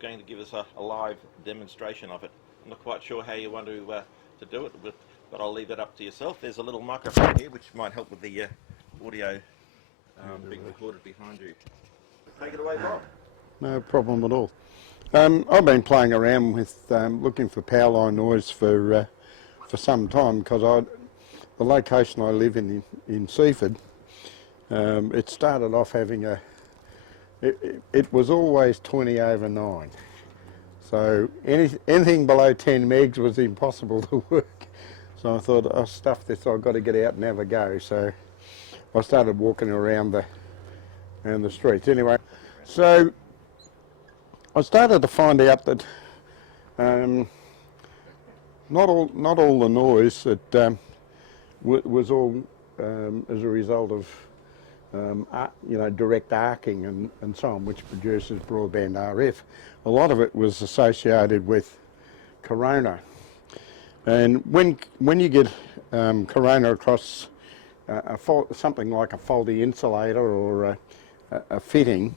going to give us a live demonstration of it. I'm not quite sure how you want to do it, but I'll leave that up to yourself. There's a little microphone here which might help with the audio being recorded behind you. Take it away, Bob. No problem at all. I've been playing around with looking for power line noise for some time, because the location I live in Seaford, it started off having it was always 20 over 9. So anything below 10 megs was impossible to work. So I thought, oh, stuff this, I've got to get out and have a go. So I started walking around the streets. Anyway, so I started to find out that not all the noise that was all as a result of direct arcing and so on, which produces broadband RF. A lot of it was associated with corona, and when you get corona across something like a faulty insulator or a fitting,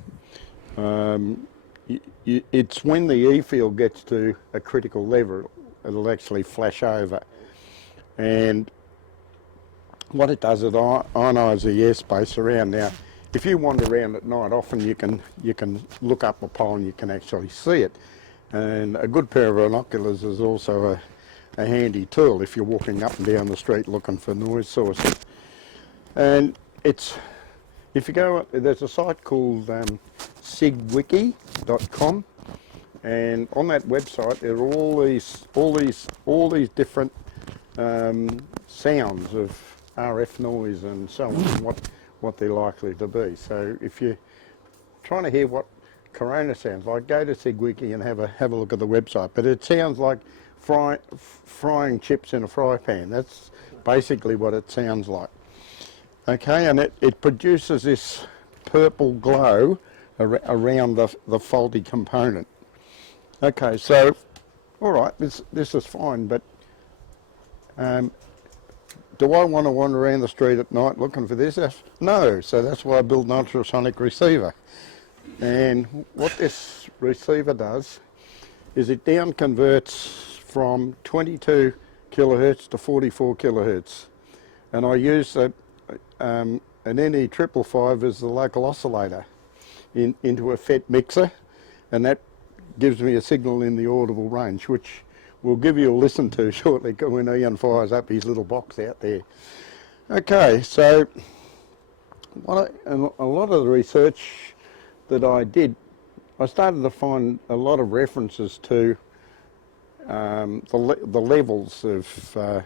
it's when the E field gets to a critical level, it'll actually flash over, and what it does is ionise the airspace around. Now, if you wander around at night, often you can look up a pole and you can actually see it. And a good pair of binoculars is also a handy tool if you're walking up and down the street looking for noise sources. And if you go, there's a site called sigwiki.com, and on that website there are all these different sounds of RF noise and so on, and what they're likely to be. So if you're trying to hear what corona sounds like, go to Sigwiki and have a look at the website. But it sounds like frying chips in a fry pan. That's basically what it sounds like. Okay, and it produces this purple glow around the faulty component. Okay, so all right, this is fine, but do I want to wander around the street at night looking for this? No, so that's why I built an ultrasonic receiver. And what this receiver does is it down converts from 22 kilohertz to 44 kilohertz. And I use an NE555 as the local oscillator into a FET mixer, and that gives me a signal in the audible range, which we'll give you a listen to shortly when Ian fires up his little box out there. Okay, so a lot of the research that I did, I started to find a lot of references to the levels of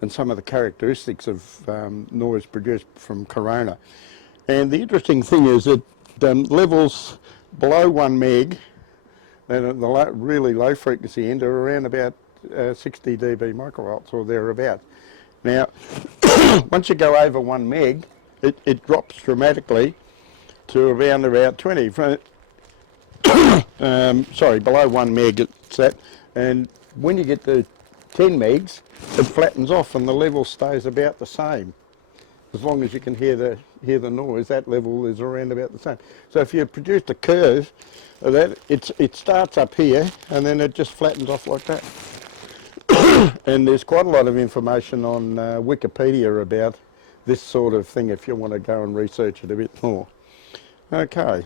and some of the characteristics of noise produced from corona. And the interesting thing is that levels below 1 meg, and at the really low frequency end, are around about 60 dB microvolts or thereabouts. Now, once you go over 1 meg, it drops dramatically to around about 20. Sorry, below 1 meg it's that, and when you get to 10 megs, it flattens off and the level stays about the same. As long as you can hear the noise, that level is around about the same. So if you produced a curve of that, it starts up here and then it just flattens off like that. And there's quite a lot of information on Wikipedia about this sort of thing if you want to go and research it a bit more. Okay,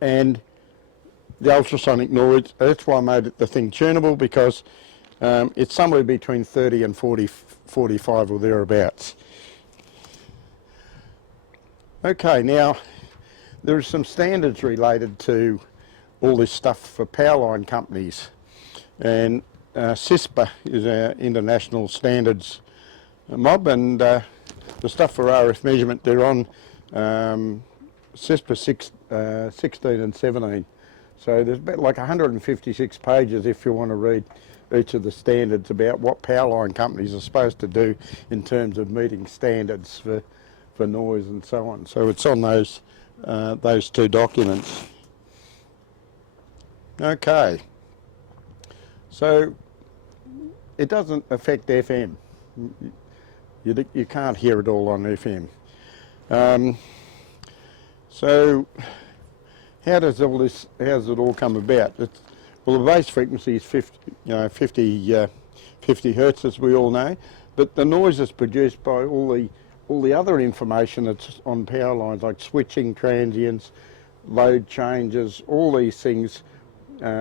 and the ultrasonic noise, that's why I made the thing tunable, because it's somewhere between 30 and 45 or thereabouts. Okay, now there are some standards related to all this stuff for power line companies, and CISPA is our international standards mob, and the stuff for RF measurement, they're on CISPA 16 and 17. So there's about like 156 pages if you want to read each of the standards about what power line companies are supposed to do in terms of meeting standards for noise and so on. So it's on those two documents. Okay, so it doesn't affect FM. You can't hear it all on FM. So how does it all come about? Well, the base frequency is 50 hertz, as we all know, but the noise is produced by all the other information that's on power lines, like switching, transients, load changes, all these things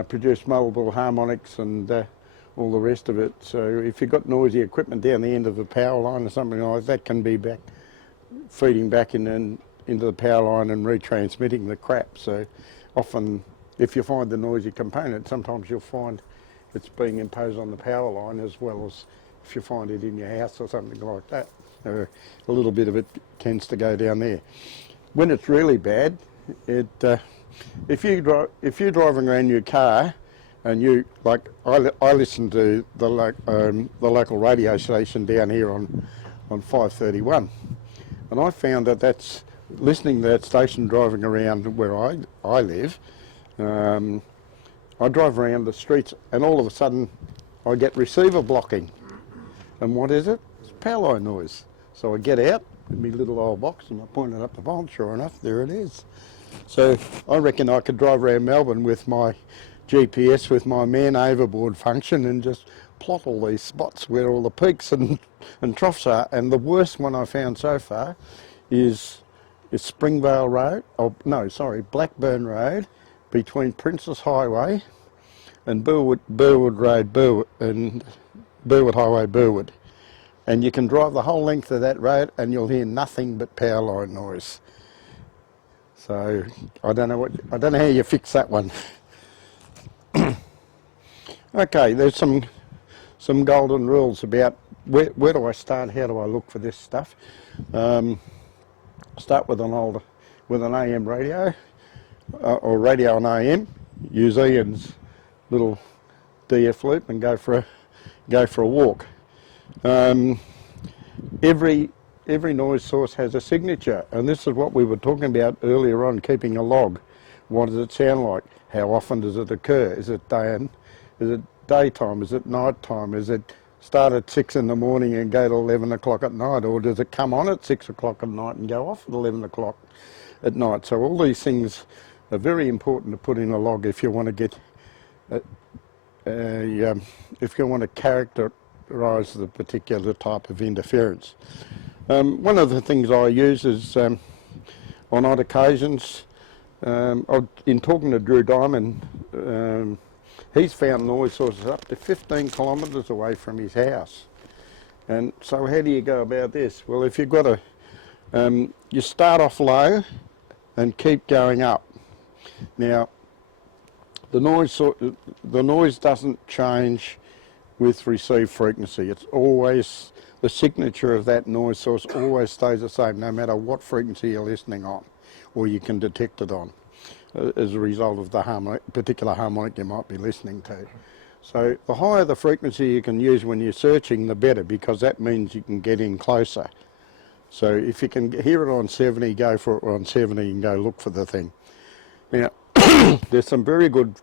produce multiple harmonics and all the rest of it. So if you've got noisy equipment down the end of the power line or something like that, can be feeding back into the power line and retransmitting the crap. So often, if you find the noisy component, sometimes you'll find it's being imposed on the power line, as well as if you find it in your house or something like that. A little bit of it tends to go down there. When it's really bad, if you're driving around your car and I listen to the local radio station down here on 531, and I found that's listening to that station driving around where I live. I drive around the streets and all of a sudden I get receiver blocking. And what is it? It's power line noise. So I get out with my little old box and I point it up the phone. Sure enough, there it is. So I reckon I could drive around Melbourne with my GPS, with my man overboard function, and just plot all these spots where all the peaks and troughs are. And the worst one I found so far is Springvale Road, Blackburn Road, between Princess Highway and Burwood Road, and Burwood Highway, Burwood. And you can drive the whole length of that road and you'll hear nothing but power line noise. So I don't know how you fix that one. Okay, there's some golden rules about where do I start, how do I look for this stuff. Start with an AM radio, or radio on AM. Use Ian's little DF loop and go for a walk. Every noise source has a signature, and this is what we were talking about earlier on, keeping a log. What does it sound like? How often does it occur? Is it daytime? Is it nighttime? Is it start at 6 in the morning and go to 11 o'clock at night, or does it come on at 6 o'clock at night and go off at 11 o'clock at night? So all these things are very important to put in a log if you want to get if you want to characterise the particular type of interference. One of the things I use is on odd occasions, in talking to Drew Diamond, he's found noise sources up to 15 kilometres away from his house. And so how do you go about this? Well, if you've got you start off low and keep going up. Now, the noise doesn't change with received frequency. It's always, the signature of that noise source always stays the same, no matter what frequency you're listening on, or you can detect it on, as a result of the particular harmonic you might be listening to. So the higher the frequency you can use when you're searching, the better, because that means you can get in closer. So if you can hear it on 70, go for it on 70 and go look for the thing. Now, there's some very good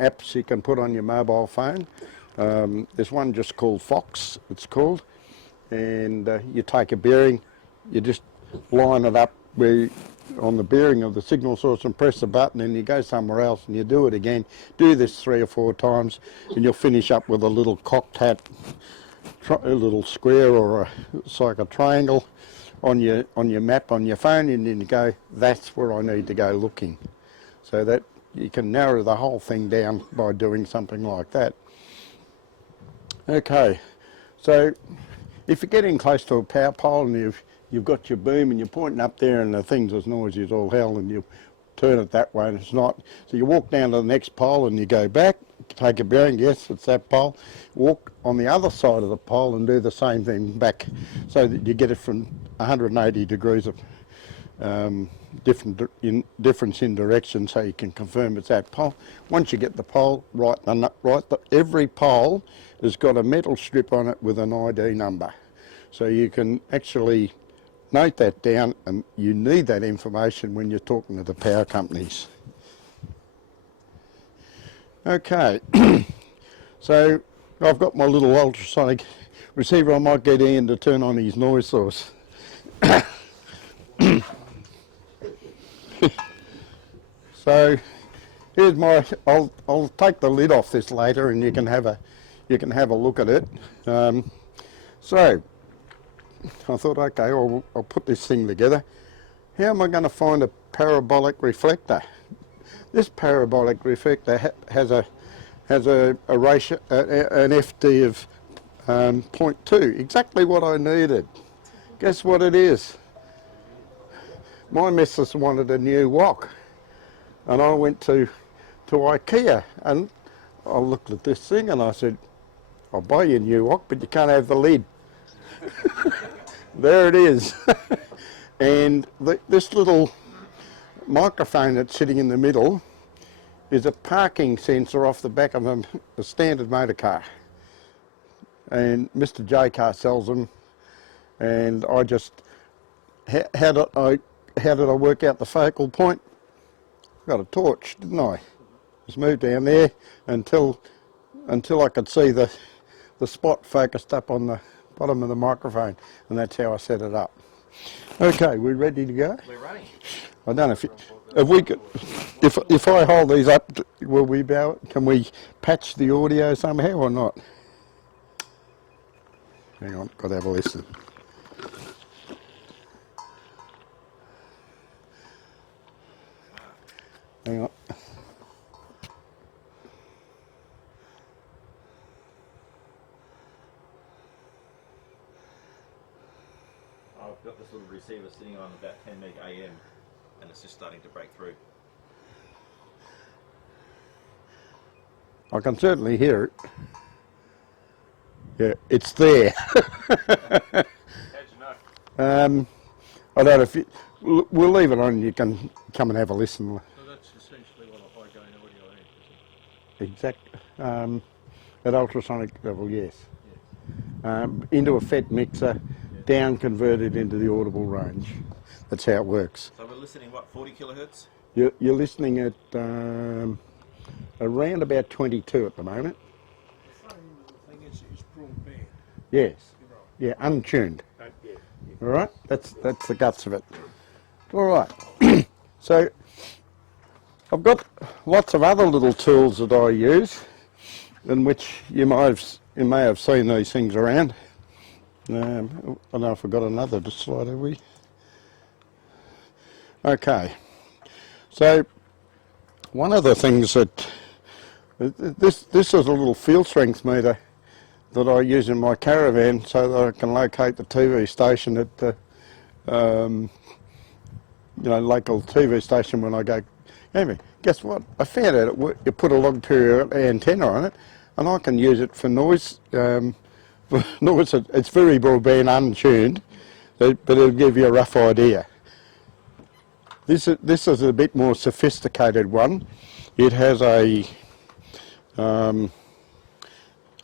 apps you can put on your mobile phone. There's one just called Fox, it's called, and you take a bearing, you just line it up on the bearing of the signal source and press the button, and you go somewhere else and you do it again. Do this 3 or 4 times and you'll finish up with a little cocked hat, a little square, or it's like a triangle on your map on your phone, and then you go, that's where I need to go looking. So that you can narrow the whole thing down by doing something like that. Okay, so if you're getting close to a power pole and you've got your beam and you're pointing up there and the thing's as noisy as all hell, and you turn it that way and it's not, so you walk down to the next pole and you go back, take a bearing, yes, it's that pole, walk on the other side of the pole and do the same thing back, so that you get it from 180 degrees of difference in direction, so you can confirm it's that pole. Once you get the pole right, every pole has got a metal strip on it with an ID number, so you can actually note that down, and you need that information when you're talking to the power companies. Okay, so I've got my little ultrasonic receiver. I might get Ian to turn on his noise source. So here's my. I'll take the lid off this later, and you can have a look at it. So I thought, okay, I'll put this thing together. How am I going to find a parabolic reflector? This parabolic reflector has a ratio, an FD of 0.2, exactly what I needed. Guess what it is? My missus wanted a new wok, and I went to IKEA, and I looked at this thing and I said, I'll buy you a new wok, but you can't have the lid. There it is. And this little microphone that's sitting in the middle is a parking sensor off the back of a standard motor car. And Mr. J Car sells them, and I just, how did I work out the focal point? Got a torch, didn't I? Just moved down there until I could see the spot focused up on the bottom of the microphone, and that's how I set it up. Okay, we ready to go? We're running. I don't know if we could, if I hold these up, will we be able, can we patch the audio somehow or not? Hang on, got to have a listen. Hang on. I've got this little receiver sitting on about 10 meg AM, and it's just starting to break through. I can certainly hear it. Yeah, it's there. How'd you know? I don't know if we'll leave it on. You can come and have a listen. So that's essentially what a high gain audio is. Exact at ultrasonic level, yes. Into a FET mixer, down converted into the audible range. That's how it works. So we're listening, what, 40 kilohertz? You're listening at around about 22 at the moment. The thing is broadband. Yes. You're Yeah, untuned. right. All right, that's the guts of it. All right. So I've got lots of other little tools that I use, in which you may have seen these things around. I don't know if I've got another to slide, have we? Okay. So one of the things that this is a little field strength meter that I use in my caravan so that I can locate the TV station at the local TV station when I go camping. Guess what? I found out you put a long period antenna on it, and I can use it for noise. Noise. It's very broadband, untuned, but it'll give you a rough idea. This is a bit more sophisticated one. It has a.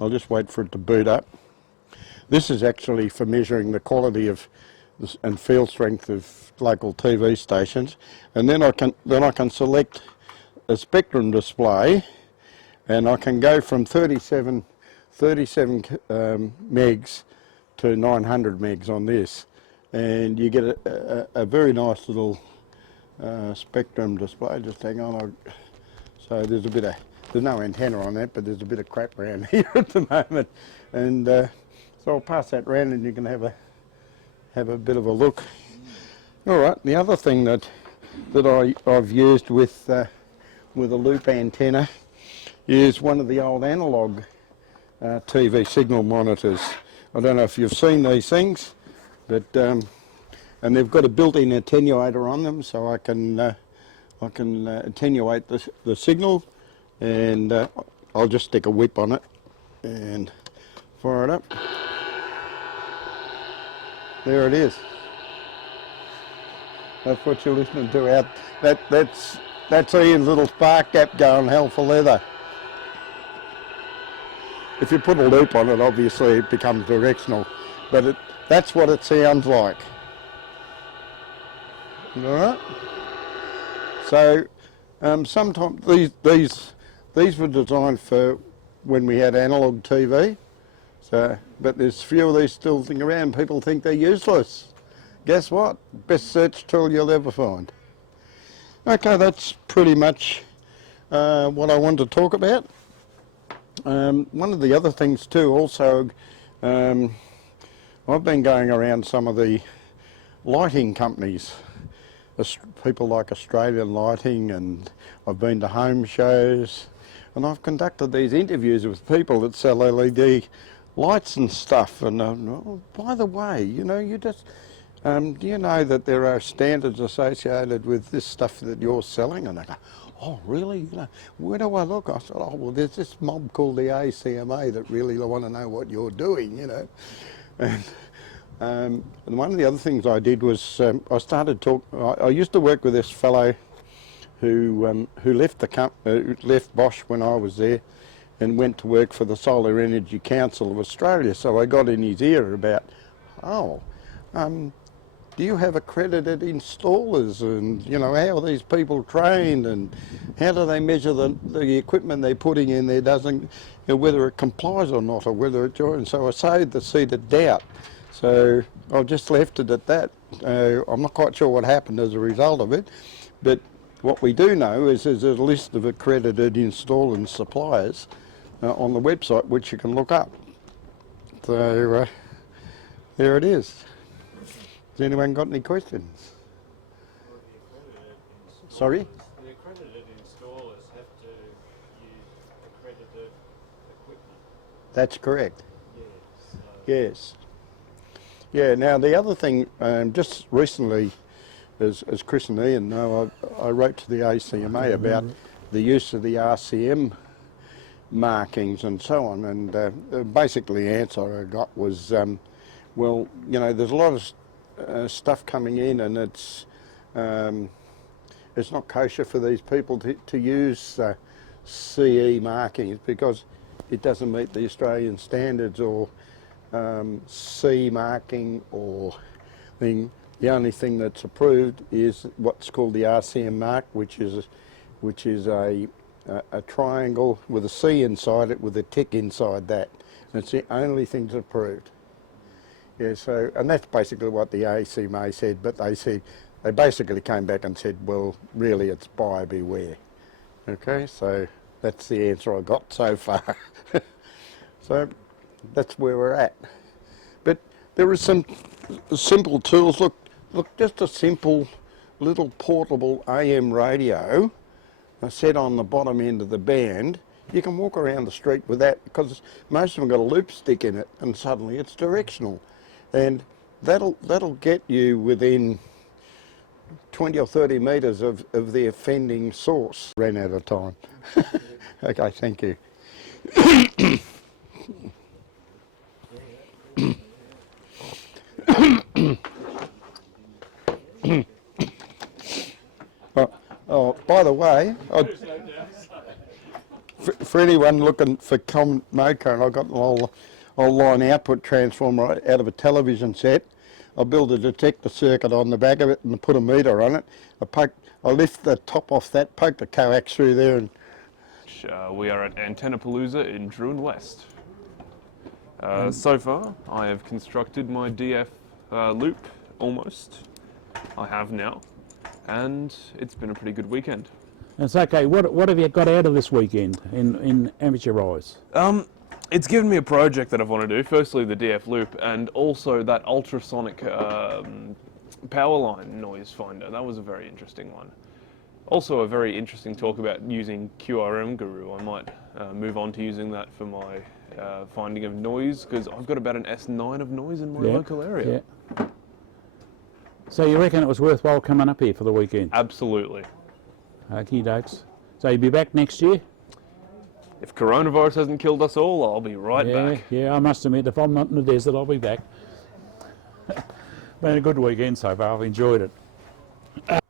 I'll just wait for it to boot up. This is actually for measuring the quality of and field strength of local TV stations, and then I can select a spectrum display, and I can go from 37 megs to 900 megs on this, and you get a very nice little spectrum display. Just hang on. So there's no antenna on that, but there's a bit of crap around here at the moment, and so I'll pass that round, and you can have a bit of a look. All right. The other thing that I've used with a loop antenna is one of the old analog TV signal monitors. I don't know if you've seen these things, but and they've got a built-in attenuator on them, so I can attenuate the signal, and I'll just stick a whip on it and fire it up. There it is. That's what you're listening to out. That's Ian's little spark gap going hell for leather. If you put a loop on it, obviously it becomes directional, but that's what it sounds like. All right. So sometimes these were designed for when we had analog TV. So, but there's few of these still thing around. People think they're useless. Guess what? Best search tool you'll ever find. Okay, that's pretty much what I wanted to talk about. One of the other things too, also, I've been going around some of the lighting companies, people like Australian Lighting, and I've been to home shows, and I've conducted these interviews with people that sell LED lights and stuff. And oh, by the way, you know, do you know that there are standards associated with this stuff that you're selling? And they go, oh really? You know, where do I look? I said, oh well, there's this mob called the ACMA that really want to know what you're doing, you know. And one of the other things I did was I started I used to work with this fellow who left Bosch when I was there, and went to work for the Solar Energy Council of Australia. So I got in his ear about, do you have accredited installers, and you know, how are these people trained, and how do they measure the equipment they're putting in there, doesn't, you know, whether it complies or not, or whether it joins. So I sowed the seed of doubt. So I've just left it at that. I'm not quite sure what happened as a result of it, but what we do know is there's a list of accredited installers suppliers on the website, which you can look up. So there it is. Has anyone got any questions? Well, the accredited installers, Sorry? The accredited installers have to use accredited equipment. That's correct. Yes. Yes. Yeah, now the other thing, just recently, as Chris and Ian know, I wrote to the ACMA about the use of the RCM markings and so on, and basically the answer I got was, well, you know, there's a lot of stuff coming in, and it's not kosher for these people to use CE markings because it doesn't meet the Australian standards, or C marking, or thing. The only thing that's approved is what's called the RCM mark, which is a triangle with a C inside it with a tick inside that. And it's the only thing that's approved. Yeah, so, and that's basically what the ACMA said, but they basically came back and said, well, really it's buyer beware. Okay, so that's the answer I got so far. So that's where we're at. But there are some simple tools. Look, just a simple little portable AM radio set on the bottom end of the band. You can walk around the street with that, because most of them got a loop stick in it, and suddenly it's directional. And that'll get you within 20 or 30 metres of the offending source. Ran out of time. Okay, thank you. Oh, by the way, for anyone looking for common mode current, I've got an old line output transformer out of a television set. I build a detector circuit on the back of it and put a meter on it. I lift the top off that, poke the coax through there, and we are at Antennapalooza in Druin West. So far, I have constructed my DF loop, almost. I have now, and it's been a pretty good weekend. It's okay. What have you got out of this weekend in amateur eyes? It's given me a project that I want to do. Firstly, the DF loop, and also that ultrasonic power line noise finder. That was a very interesting one. Also a very interesting talk about using QRM Guru. I might move on to using that for my finding of noise, because I've got about an S9 of noise in my local area. Yeah. So you reckon it was worthwhile coming up here for the weekend? Absolutely. Okie dokes. So you'll be back next year? If coronavirus hasn't killed us all, I'll be right back. Yeah, I must admit, if I'm not in the desert, I'll be back. Been a good weekend so far. I've enjoyed it.